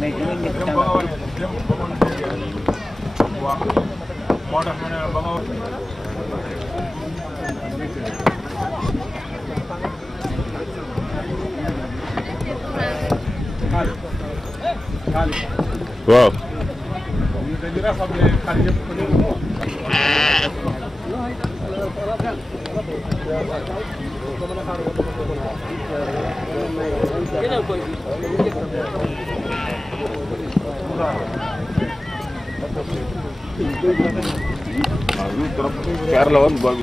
mais dinañ nekk dem ba nga wax dem ba nga waaw moo tax mu ne ba nga wax waaw. Ker la woon boobu.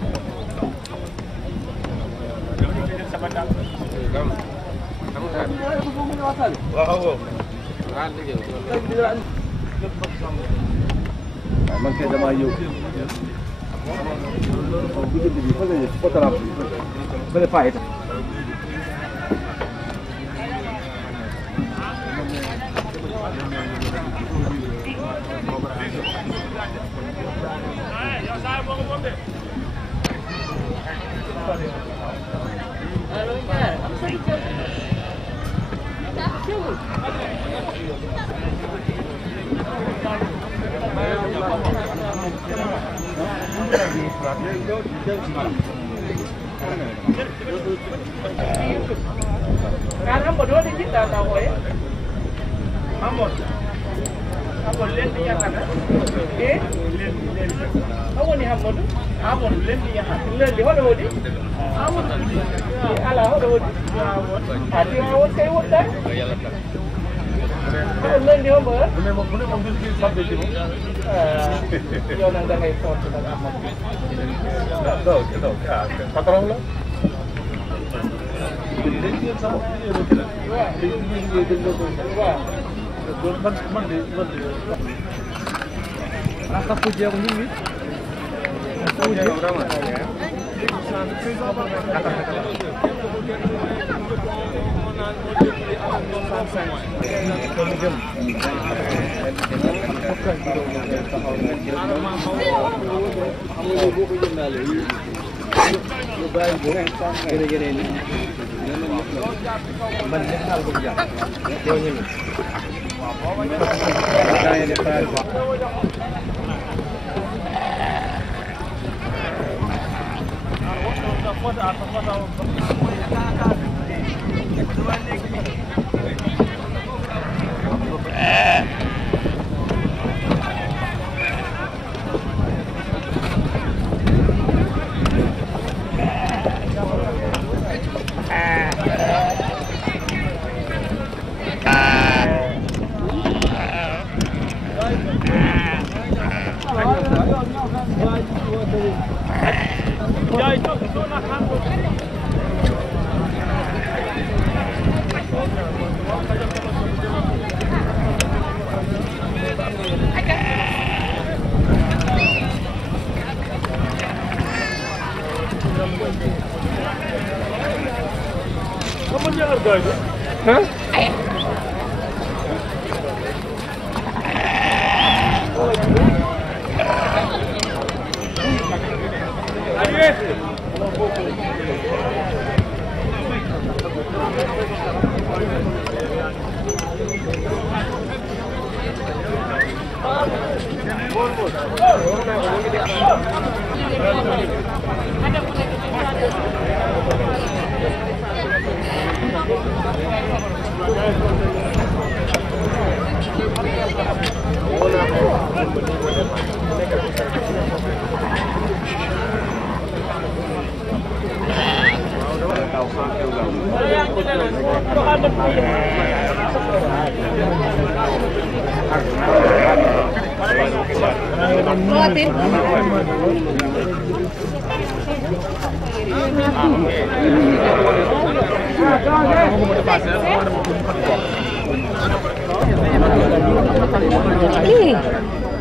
man kay damaa ñëw bu jënd bi fa la ñu photographe bi bële faa itam Kan Amadou di kita tahu ya. Amadou len di yakan. Awo ni Amadou len di yakan. Len di hodo di. Amadou ala hodo di. Ati awo kay wota. Len di hobo. Bu ne mom di sabbe ci mom. Yow nang da ngay force nak Amadou. Do, patron la.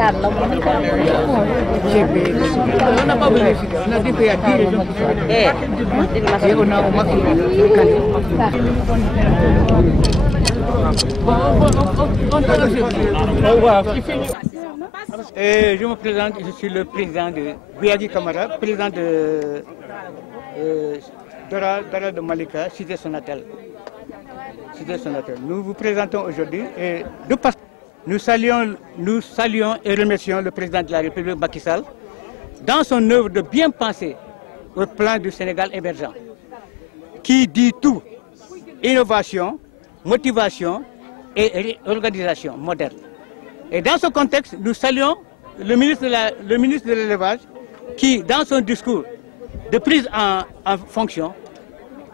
Carlo, Je me présente, je suis le président de Biagi Kamara, président de Dora de Malika, cité Sonatel. Nous vous présentons aujourd'hui et de passage, nous saluons et remercions le président de la République Macky Sall dans son œuvre de bien penser au plan du Sénégal émergent, qui dit tout, innovation, motivation et organisation moderne. Et dans ce contexte, nous saluons le ministre de l'Élevage qui, dans son discours de prise en fonction,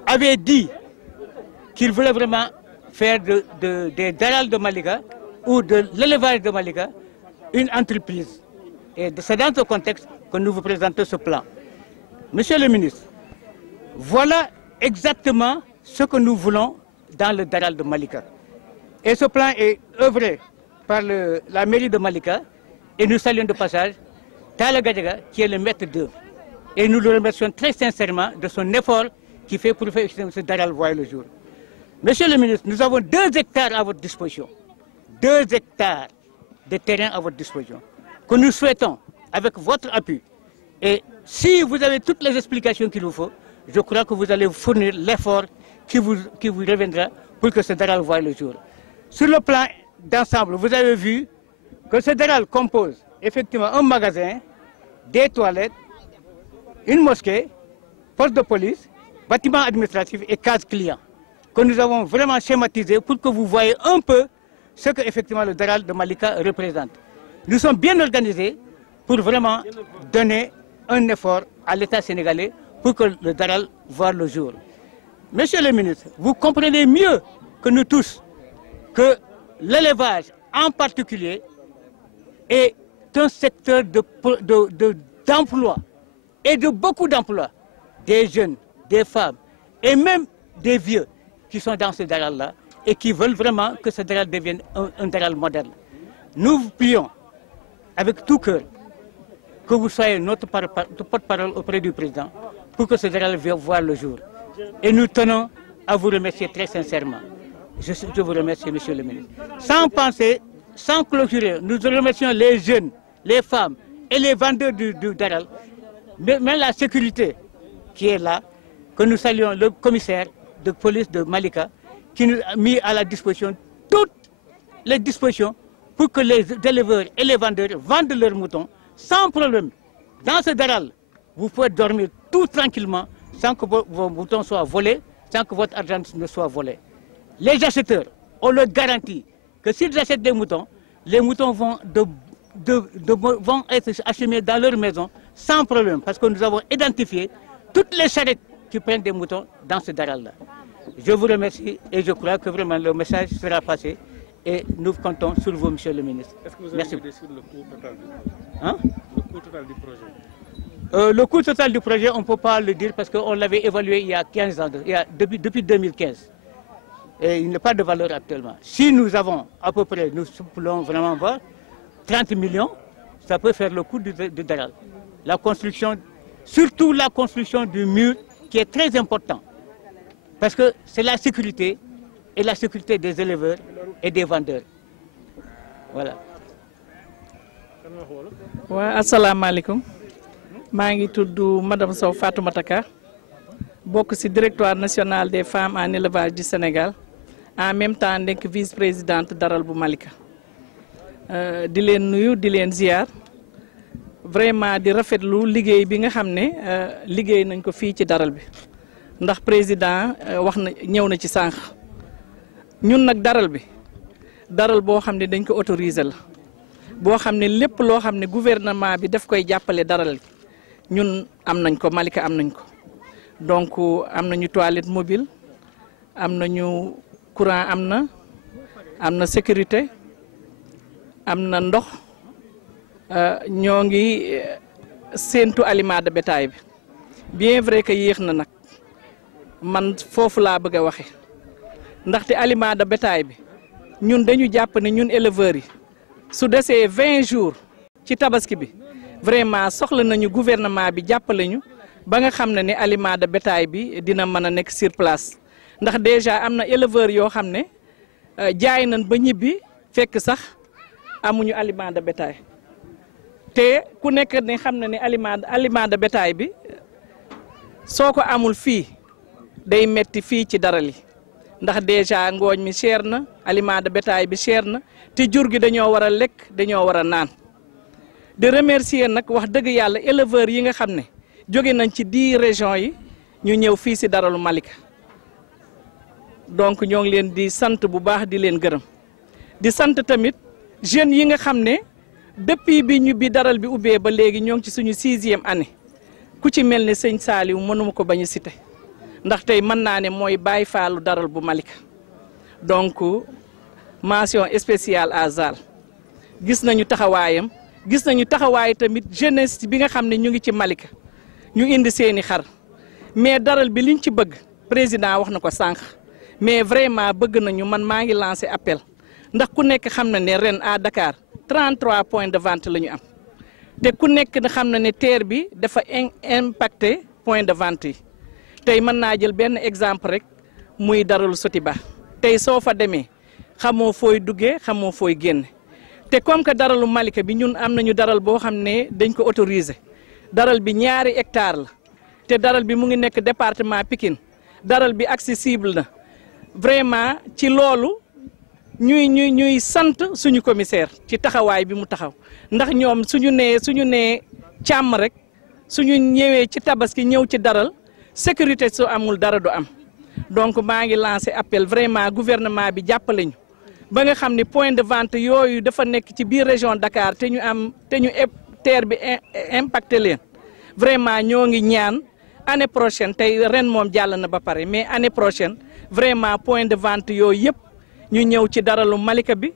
avait dit qu'il voulait vraiment faire des Daral de Malika ou de l'élevage de Malika une entreprise. Et c'est dans ce contexte que nous vous présentons ce plan. Monsieur le ministre, voilà exactement ce que nous voulons dans le Daral de Malika. Et ce plan est œuvré par la mairie de Malika et nous saluons de passage Tala Gadiaga qui est le maître d'œuvre. Et nous le remercions très sincèrement de son effort qui fait pour faire ce Daral voir le jour. Monsieur le ministre, nous avons 2 hectares à votre disposition. 2 hectares de terrain à votre disposition que nous souhaitons, avec votre appui. Et si vous avez toutes les explications qu'il vous faut, je crois que vous allez fournir l'effort qui vous reviendra pour que ce Daral voie le jour. Sur le plan d'ensemble, vous avez vu que ce Daral compose effectivement un magasin, des toilettes, une mosquée, poste de police, bâtiment administratif et case client, que nous avons vraiment schématisé pour que vous voyez un peu ce que effectivement le Daral de Malika représente. Nous sommes bien organisés pour vraiment donner un effort à l'État sénégalais pour que le Daral voie le jour. Monsieur le ministre, vous comprenez mieux que nous tous que l'élevage en particulier est un secteur d'emploi et de beaucoup d'emplois, des jeunes, des femmes et même des vieux qui sont dans ce Daral-là et qui veulent vraiment que ce Daral devienne un Daral moderne. Nous vous prions avec tout cœur que vous soyez notre porte-parole auprès du président pour que ce Daral voie le jour. Et nous tenons à vous remercier très sincèrement. Je vous remercie, monsieur le ministre. Sans penser, sans clôturer, nous remercions les jeunes, les femmes et les vendeurs du Daral, mais même la sécurité qui est là, que nous saluons le commissaire de police de Malika, qui nous a mis à la disposition toutes les dispositions pour que les éleveurs et les vendeurs vendent leurs moutons sans problème. Dans ce Daral, vous pouvez dormir tout tranquillement sans que vos moutons soient volés, sans que votre argent ne soit volé. Les acheteurs, on leur garantit que s'ils achètent des moutons, les moutons vont être acheminés dans leur maison sans problème, parce que nous avons identifié toutes les charrettes qui prennent des moutons dans ce Daral-là. Je vous remercie et je crois que vraiment le message sera passé et nous comptons sur vous, monsieur le ministre. Est-ce que vous avez idée sur le coût total du projet? Hein? Le coût total du projet? Le coût total du projet, on ne peut pas le dire parce qu'on l'avait évalué il y a 15 ans, depuis 2015. Et il n'y a pas de valeur actuellement. Si nous avons à peu près, nous voulons vraiment voir 30 millions, ça peut faire le coût du Daral. La construction, surtout la construction du mur qui est très important. Parce que c'est la sécurité et la sécurité des éleveurs et des vendeurs. Voilà. Assalamu alaikum. Je suis Madame Sow Fatoumata Ka, du directoire national des femmes en élevage du Sénégal, en même temps que vice-présidente Daral bu Malika. di leen nuyu di leen ziar vraiment di rafetlu liggéey bi nga xam ne liggéey nañ ko fii ci Daral bi ndax président wax na ñëw na ci sànq ñun nag Daral bi Daral boo xam ne dañ ko autorisé la boo xam ne lépp loo xam ne gouvernement bi daf koy jàppale Daral ñun am nañ ko Malika am nañ ko donc am nañu toilette mobile am nañu courant am na sécurité am na ndox ñoo ngi séentu aliment de bétail bi bien vrai que yéex na nag man foofu laa bëgg a waxe ndaxte aliment de bétail bi ñun dañu jàpp ne ñun éleveurs yi su desee 20 jours ci tabaski bi vraiment soxla nañu gouvernement bi jàppale ñu ba nga xam ne aliment de bétail bi dina mën a nekk sur place ndax déjà am na éleveurs yoo xam ne jaay nañ ba ñibbi fekk sax amuñu aliment de bétail te ku nekk ne xam na ne aliment de bétail bi soo ko amul fii day metti fii ci Daral yi ndax déjà ngooñ mi cher na aliment de bétail bi cher na te jur gi dañoo war a lekk dañoo war a naan de remercier nag wax dëgg yàlla éleveurs yi nga xam ne jóge nañ ci 10 régions yi ñu ñëw fii si daralu Malika donc ñoo ngi leen di sant bu baax di leen gërëm di sant tamit jeunes yi nga xam ne depuis bi daral bi ubbee ba léegi ñoo ngi ci suñu 6e année ku ci mel ne sëñ Saliou mënuma ko bañ a citer ndax tey mën naa ne mooy Baye Fallu daral bu Malika donc mention spéciale à Zal gis nañu taxawaayam gis nañu taxawaay tamit jeunesse bi nga xam ne ñu ngi ci Malika ñu indi seeni xar mais daral bi liñ ci bëgg président wax na ko sànq mais vraiment bëgg nañu man maa ngi lancé appel ndax ku nekk xam na ne ren à Dakar 33 points de vente la ñu am te ku nekk xam na ne terre bi dafa impacté point de vente yi tey mën naa jël benn exemple rek muy daralu Sotiba tey soo fa demee xamoo fooy duggee xamoo fooy génne te comme que daralu Malika bi ñun am nañu daral boo xam ne dañ ko autorisé daral bi 2 hectares la te daral bi mu ngi nekk département Pikine daral bi accessible na vraiment ci loolu ñuy sant suñu commissaire ci taxawaay bi mu taxaw ndax ñoom suñu nee càmm rek suñu ñëwee ci tabaski ñëw ci daral sécurité su amul dara du am donc maa ngi lancé appel vraiment gouvernement bi jàppale ñu ba nga xam ne point de vente yooyu dafa nekk ci biir région Dakar te ñu terre bi impacté leen vraiment ñoo ngi ñaan année prochaine tey ren moom jàll na ba pare mais année prochaine vraiment point de vente yooyu yëpp ñu ñëw ci daralu Malika bi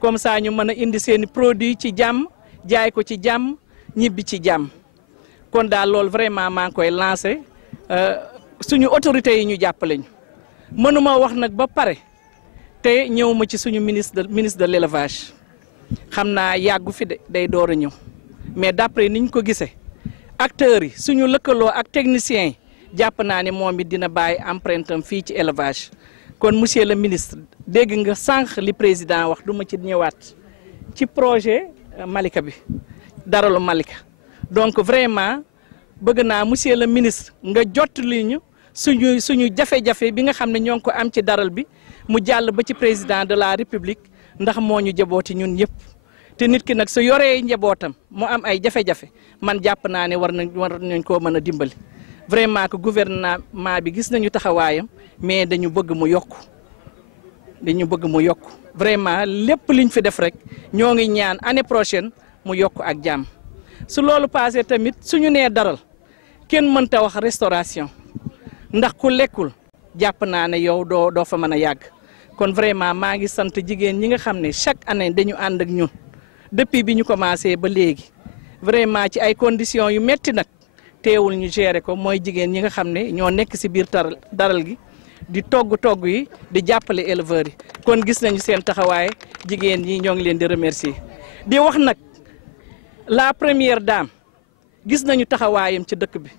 comme ça ñu mën a indi seeni produit ci jàmm jaay ko ci jàmm ñibbi ci jàmm kon daal loolu vraiment maa ngi koy lancé suñu autorités yi ñu jàppale ñu mënuma wax nag ba pare te ñëw ma ci suñu ministre de l'élevage xam naa yàggu fi de day door a ñëw mais d'après niñ ko gisee acteurs yi suñu lëkkaloo ak techniciens yi jàpp naa ne moom it dina bàyyi empreinte am fii ci élevage kon monsieur le ministre dégg nga sànq li président wax duma ci ñëwaat ci projet Malika bi daralu Malika donc vraiment bëgg naa monsieur le ministre nga jottali ñu suñu jafe-jafe bi nga xam ne ñoo ngi ko am ci daral bi mu jàll ba ci président de la république ndax moo ñu jabooti ñun ñëpp te nit ki nag su yoree njabootam mu am ay jafe-jafe man jàpp naa ne war nañ koo mën a dimbali vraiment que gouvernement bi gis nañu taxawaayam mais dañu bëgg mu yokku vraiment lépp liñ fi def rek ñoo ngi ñaan année prochaine mu yokku ak jàmm su loolu passé tamit suñu nee daral kenn mënta wax restauration ndax ku lekkul jàpp naa ne yow doo fa mën a yàgg kon vraiment maa ngi sant jigéen ñi nga xam ne chaque année dañu ànd ak ñun depuis bi ñu commencé ba léegi vraiment ci ay conditions yu metti nag teewul ñu gérer ko mooy jigéen ñi nga xam ne ñoo nekk ci biir daral gi di togg yi di jàppale éleveurs yi kon gis nañu seen taxawaay jigéen ñi ñoo ngi leen di remercier di wax nag la première dame gis nañu taxawaayam ci dëkk bi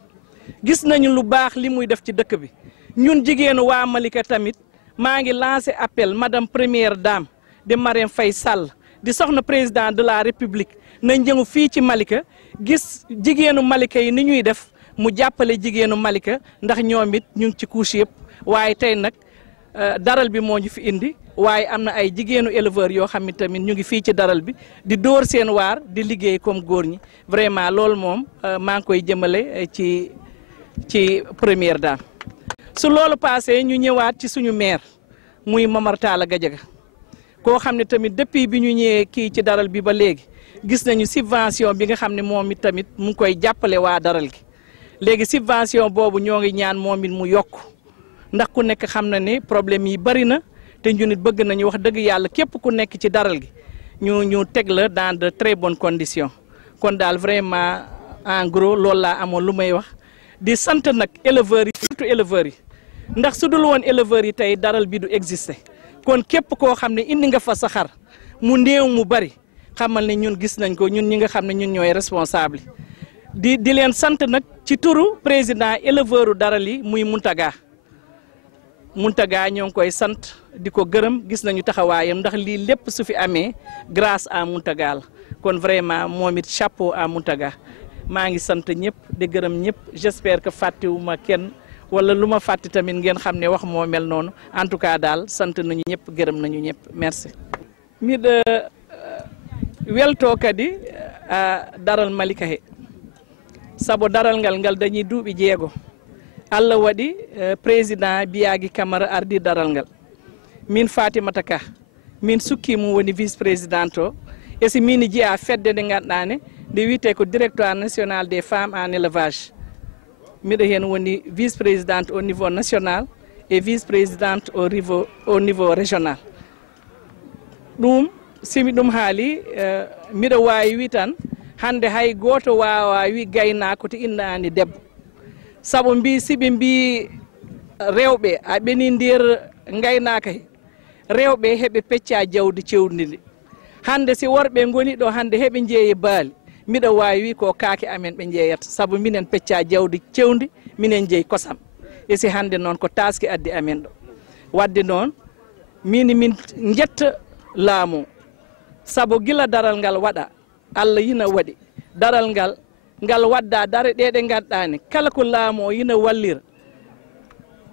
gis nañu lu baax li muy def ci dëkk bi ñun jigéenu waa Malika tamit maa ngi lancé appel madame première dame de Marème Faye Sall di soxna président de la république na njëngu fii ci Malika gis jigéenu Malika yi ni ñuy def mu jàppale jigéenu Malika ndax ñoom it ñu ngi ci couche yëpp waaye tey nag daral bi moo ñu fi indi waaye am na ay jigéenu éleveurs yoo xam ne tamit ñu ngi fii ci daral bi di dóor seen waar di liggéey comme góor ñi vraiment loolu moom maa ngi koy jëmale ci première dame. su loolu passé ñu ñëwaat ci suñu maire muy Momar Talla Gadiaga koo xam ne tamit depuis bi ñu ñëwee kii ci daral bi ba léegi gis nañu subvention bi nga xam ne moom it tamit mu ngi koy jàppale waa daral gi léegi subvention boobu ñoo ngi ñaan moom it mu yokk ndax ku nekk xam na ne problème yi bari na te ñu nit bëgg nañu wax dëgg yàlla képp ku nekk ci daral gi ñu teg la dans de très bonnes conditions kon daal vraiment en gros loolu laa amoon lu may wax di sant nag éleveurs yi surtout éleveurs yi ndax su dul woon éleveurs yi tey daral bi du exister kon képp koo xam ne indi nga fa sa xar mu néew mu bari xamal ne ñun gis nañ ko ñun ñi nga xam ne ñun ñooy responsable di leen sant nag ci turu président éleveur u daral yi muy Muntaga ñoo ngi koy sant di ko gërëm gis nañu taxawaayam ndax lii lépp su fi amee grâce à Muntaga la kon vraiment moom it chapeau à Muntaga maa ngi sant ñëpp di gërëm ñëpp j'espère que fàttewuma kenn wala lu ma fàtte tamit ngeen xam ne wax moo mel noonu en tout cas daal sant nañu ñëpp gërëm nañu ñëpp merci. miɗo welto kadi daral Malika he sabo daral ngal dañi duuɓi 6 Allah waɗi président Biagi Camara ardi daral ngal min Fatimata Ka min sukki mum woni vice président o e si min jiya fedde nde ganduɗa ne nde wiyete ko directoire national des femmes en élevage miɗo hen woni vice présidente au niveau national et vice présidente au niveau régional. ɗum simi ɗum haali miɗo wawi wi tan hande hay goto wawa wi gaynako to innani debbo saabu mbi siɓe mbi rewɓe a ɓeni nder gaynaka he rewɓe heɓe pecca jawdi cewdi ndi hande si worɓe goni ɗo hande heɓe jeeye baali miɗo wawi wi ko kaake amen ɓe jeeyata saabu minen pecca jawdi cewdi minen jeeyi kosam e si hande noon ko taski addi amen ɗo wadde noon min jetta laamu saabu gila daral ngal waɗa Allah yina waɗi daral ngal wadda dare ɗeɗe ganduɗani kala ko laamu o yina wallira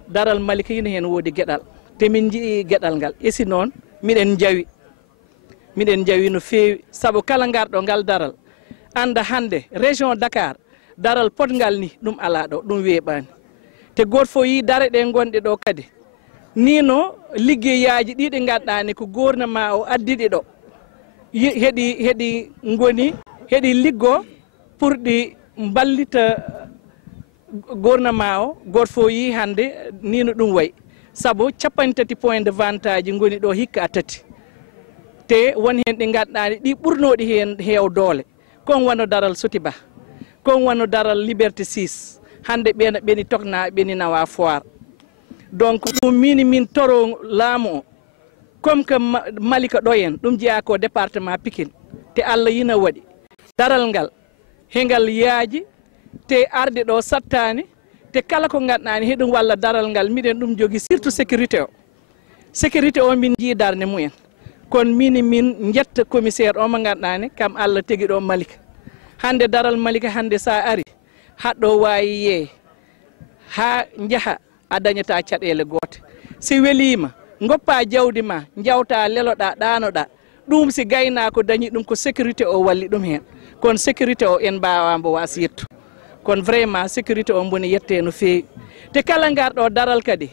daral Malika yina hen woodi gueɗal te min jii gueɗal ngal e si noon miɗen jawi no feewi saabu kala garɗo ngal daral anda hande région Dakar daral potgal ni ɗum ala ɗo ɗum weeɓani te goto fof yi dare ɗe gonɗe ɗo kadi nino liggeyaji ɗiɗi ganduɗani ko gouvernement o addiɗi ɗo heɗi liggo pour ɗi ballita gouvernement o goto fof yi hande nino ɗum wayi saabu 30 point de vente aji goni ɗo hikka a tati te won hen ɗi ganduɗani ɗi ɓurnoɗi hen heew doole kon wano daral Sotiba kon wano daral Liberté 6 hande ɓeni tokna ɓeni nawa foire donc ɗum min toro laamu o comme que Malika ɗo en ɗum jeeya ko département Pikine te Allah yina waɗi daral ngal hengal yaaji te arde ɗo sattani te kala ko ganduɗani heɗum walla daral ngal miɗen ɗum jogui surtout sécurité o min jii darde mumen kono min jetta commissaire o mo ganduɗani kam Allah tegui ɗo Malika hande daral Malika hande sa ari haɗɗo wawi yee ha jaaha a dañata caɗele goote si welima goppa jawdi ma jawta leloɗa ɗanoɗa ɗum si gaynako dañi ɗum ko sécurité o walli ɗum hen kono sécurité o en mbawambo was yettu kono vraiment sécurité o boni yette no feewi te kala garɗo daral kadi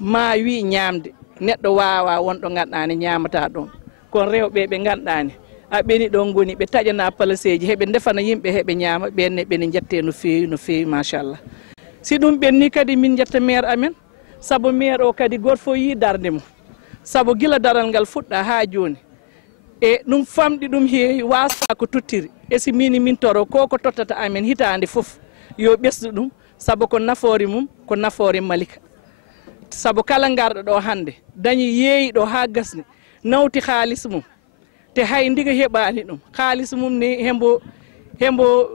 ma wi ñamde neɗɗo wawa wonɗo ganduɗani ñamata ɗon kono rewɓe ɓe ganduɗani a ɓeni ɗon goni ɓe taƴana palaceji heɓe defana yimɓe heɓe ñaama ɓenne ɓeni jette no feewi machallah si ɗum ɓenni kadi min jetta maire amen saabu maire o kadi goto fof yi darde mum saabu gila daral ngal fuɗɗa ha joni e ɗum famɗi ɗum heewi wasa ko tottiri e si min toro ko tottata amen hitande foof yo ɓesdu ɗum saabu ko nafoore mum ko nafoore Malika saabu kala garɗo ɗo hande dañi yeeyiɗo ha gasni nawti haalis mum te hay ndiga heɓani ɗum haalis mum ni hembo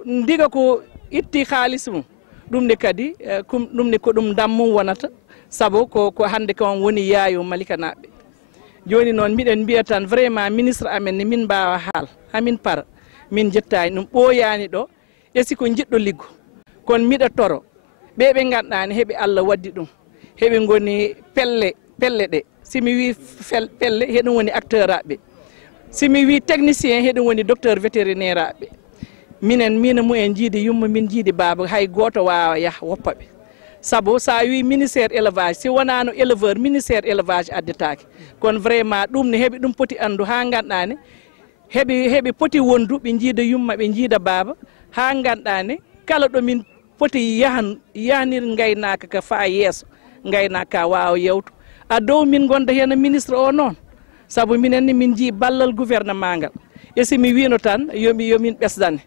ndiga ko itti haalis mum ɗum ne kadi ɗum ne ko ɗum dammum wonata saabu ko hande kon woni yaayo Malika naɓe joni noon miɗen mbiya tan vraiment ministre amen ni min mbawa haal hamin para min jettani ɗum ɓooyani ɗo e siko jiɗɗo liggo kono miɗa toro ɓeɓe ganduɗani heeɓe Allah waddi ɗum heeɓe goni pelle ɗe simi wi pelle heɗum woni acteur aɓe simi wi technicien heɗum woni docteur vétérinaire aɓe mina mumen jiidi yumma min jiidi baaba hay goto wawa yaaha woppa ɓe saabu sa wi ministére élevage si wonano éleveur ministére élevage addetake kono vraiment ɗum ne heeɓi ɗum poti andu ha ganduɗani heeɓi poti wondu ɓe jiida yumma ɓe jiida baaba ha ganduɗani kala ɗo min poti yahanir gaynaka ka fa yeeso gaynaka ka wawa yewtu a dow min gonda hen ministre o noon saabu minen ni min jii ballal gouvernement ngal e simi wino tan yomin ɓesdane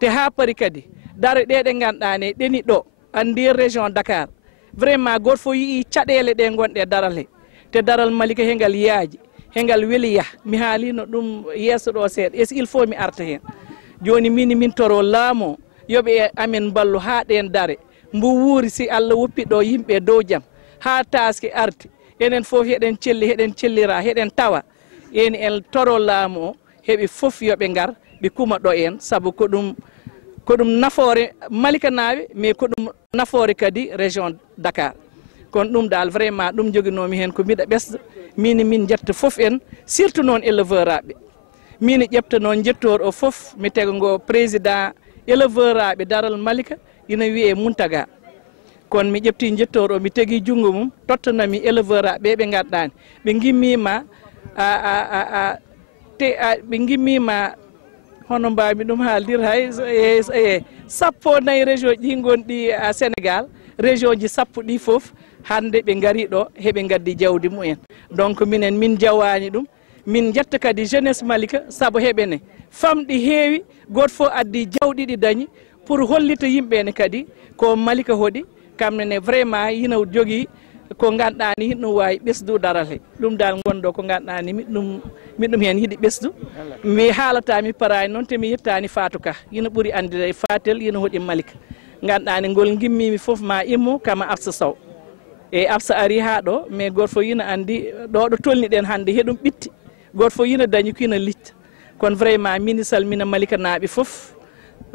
te ha paari kadi dare ɗeɗe ganduɗani ɗeni ɗo nder région Dakar vraiment goto fof yii caɗele ɗe gonɗe daral he te daral Malika hengal yaaji hengal weeli yah mi haalino ɗum yesso ɗo seeɗa est ce il faut mi arta hen joni min toro laamo yoɓe amen ballu ha ɗen dare mbo wuuri si Allah woppi ɗo yimɓe dow jaam ha taski arti enen fof heɗen cellira heɗen tawa eni en toro laamu o heeɓe fof yoɓe gar ɓe kuma ɗo en saabu ko ɗum ko ɗum nafoore Malika naaɓe mais ko ɗum nafoore kadi région Dakar kono ɗum dal vraiment ɗum joguinomi hen ko mbiɗa ɓesda min jetta foof en surtout noon éleveur aɓe min ƴefta noon jettor o foof mi tega ngo président éleveur aɓe daral Malika ina wiye Muntaga kono mi ƴefti jettor o mi tegui junggo mum tottanami éleveur aɓe ɓe ganduɗani ɓe gimmima ɓe gimmima hono mbawmi ɗum haaldir hay sappo nayyi région ɗi gonɗi Sénégal région ji sappo ɗi foof hande ɓe gaari ɗo heɓe gaddi jawdi mumen donc minen min jawani ɗum min jetta kadi jeunesse Malika saabu heɓene famɗi heewi goto fof addi jawɗi ɗi dañi pour hollita yimɓene kadi ko Malika hoɗi kamnene vraiment yina jogui ko ganduɗani hiɗum wawi ɓesdu daral he ɗum dal gonɗo ko ganduɗani miɗum hen yiiɗi ɓesdu mi haalata mi parani noon te mi yettani Fatou Ka yina ɓuuri andirede Fatel yina hoɗi Malika ganduɗani ngol gimmimi foof ma immo kama Absa Sow e Absa ari ha ɗo mais goto fof yina andi ɗo tolniɗen hande heɗum ɓitti goto fof yina dañi ko yina litta kono vraiment min salmina Malika naaɓe foof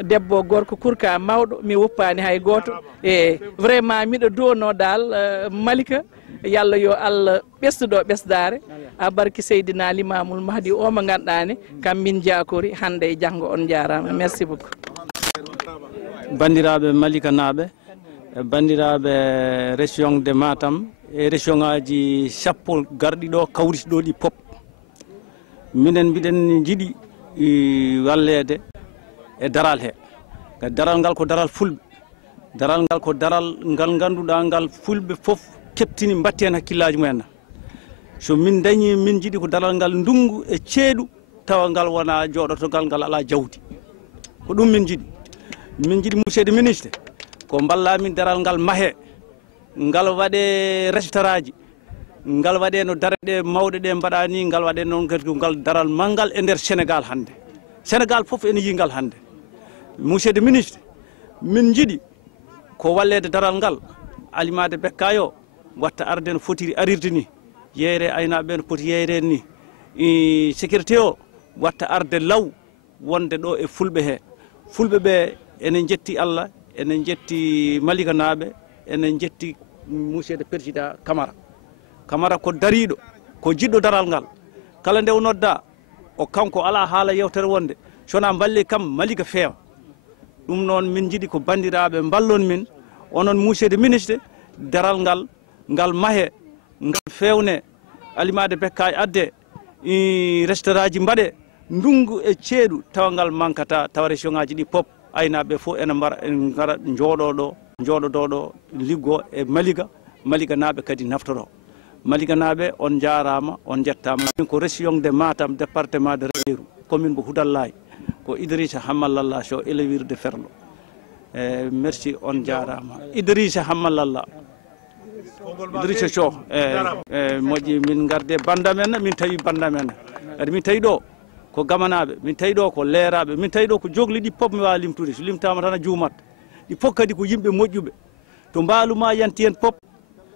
debbo gorko kurka mawɗo mi woppani hay goto e vraiment miɗo duwono dal Malika yallah yo Allah ɓesduɗo ɓesdare a barki Seydina Limamul Mahdi o mo ganduɗani kam min jakori hande e janggo on jarama merci beaucoup bandiraɓe Malika naaɓe bandiraɓe région de Matam e région ngaji sappo garɗi ɗo kawriti ɗo ɗi pop minen mbiɗen jiiɗi wallede e daral he daral ngal ko daral fulɓe daral ngal ko daral ngal ganduɗa ngal fulɓe foof keptini mbatti hen hakkillaji mumen so min dañi min jiiɗi ko daral ngal ndungu e ceeɗu tawa ngal wona joɗotogal ngal ala jawdi ko ɗum min jiiɗi monsieur le ministre ko ballamin daral ngal maahe ngal waɗe restaurant ji ngal waɗe no dareɗe mawɗe ɗe mbaɗa ni ngal waɗe noon kadi ngal daral manggal e nder Sénégal hande Sénégal foof ene yi ngal hande monsieur le ministre min jiiɗi ko wallede daral ngal Alimade Bekkayo watta arde no fotiri arirde ni yeyre aynaɓe no poti yeyrede ni sécurité o watta arde law wonde ɗo e fulɓe he fulɓe ɓe ene jetti Allah ene jetti Malika naaɓe ene jetti monsieur le président Camara ko dariɗo ko jiɗɗo daral ngal kala nde o nodda o kanko ala haala yewtere wonde sona balle kam Malika feewa ɗum noon min jiiɗi ko bandiraɓe ballon min onon monsieur le ministre daral ngal maahe ngal fewne Alimade Bekkaye adde restaurant ji mbaɗe ndungu e ceeɗu tawa ngal mankata tawa région ngaji ɗi pop aynaɓe fof ene gara jooɗoɗo ɗo liggo e Malika naaɓe kadi naftoro Malika naaɓe on jarama on jettama ko région de Matam département de Ranérou commune mo Houdallaye ko Idrissa Hammalallah so élewirde ferlo merci on jarama Idrissa Hammalallah Idrissa Sow moƴƴi min garde bandamen min tawi bandamen kadi min tawi ɗo ko gamanaɓe min tawi ɗo ko leeraɓe min tawi ɗo ko jogli ɗi pop mi wawa limtude so limtama tan a juumat ɗi fof kadi ko yimɓe moƴƴuɓe to mbaaluma yanti hen pop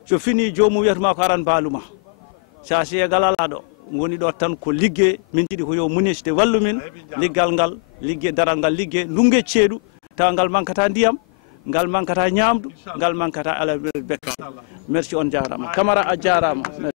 so fini jomum wiyatuma ko aran mbaaluma sa seegal ala ɗo woni ɗo tan ko liggue min jiiɗi ko yo ministre wallu min liggal ngal liggue daral ngal liggue ndungue ceeɗu tawa ngal mankata ndiyam ngal mankata ñamdu ngal mankata Alimade Bekkaye merci on jarama Camara a jarama